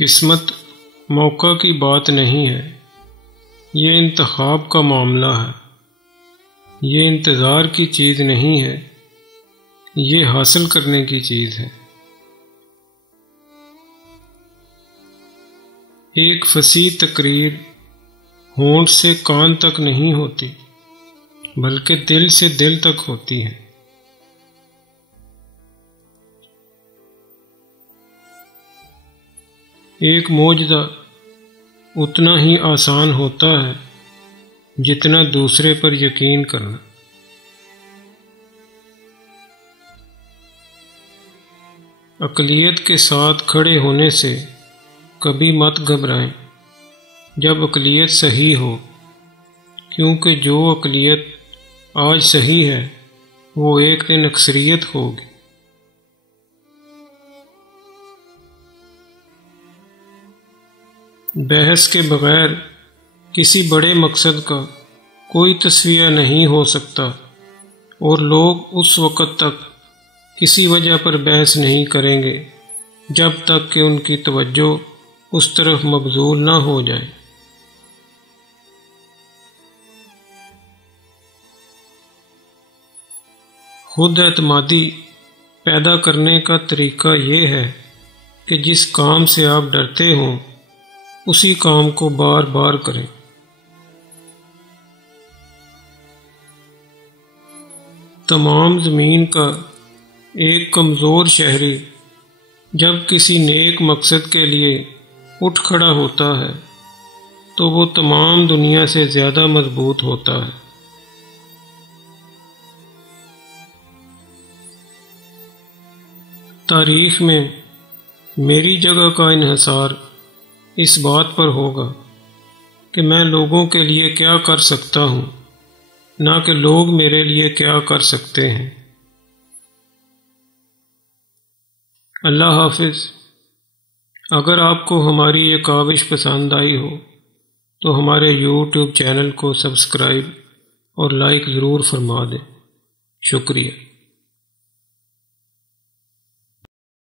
قسمت موقع کی بات نہیں ہے، یہ انتخاب کا معاملہ ہے۔ یہ انتظار کی چیز نہیں ہے، یہ حاصل کرنے کی چیز ہے۔ ایک فصیح تقریر ہونٹ سے کان تک نہیں ہوتی، بلکہ دل سے دل تک ہوتی ہے۔ ایک معجزہ اتنا ہی آسان ہوتا ہے جتنا دوسرے پر یقین کرنا۔ عقلیت کے ساتھ کھڑے ہونے سے کبھی مت گھبرائیں جب عقلیت صحیح ہو، کیونکہ جو عقلیت آج صحیح ہے وہ ایک دن اکثریت ہوگی۔ بحث کے بغیر کسی بڑے مقصد کا کوئی تصفیہ نہیں ہو سکتا، اور لوگ اس وقت تک کسی وجہ پر بحث نہیں کریں گے جب تک کہ ان کی توجہ اس طرف مبذول نہ ہو جائے۔ خود اعتمادی پیدا کرنے کا طریقہ یہ ہے کہ جس کام سے آپ ڈرتے ہوں اسی کام کو بار بار کریں۔ تمام زمین کا ایک کمزور شہری جب کسی نیک مقصد کے لیے اٹھ کھڑا ہوتا ہے تو وہ تمام دنیا سے زیادہ مضبوط ہوتا ہے۔ تاریخ میں میری جگہ کا انحصار اس بات پر ہوگا کہ میں لوگوں کے لیے کیا کر سکتا ہوں، نہ کہ لوگ میرے لیے کیا کر سکتے ہیں۔ اللہ حافظ۔ اگر آپ کو ہماری یہ کاوش پسند آئی ہو تو ہمارے یوٹیوب چینل کو سبسکرائب اور لائک ضرور فرما دیں۔ شکریہ۔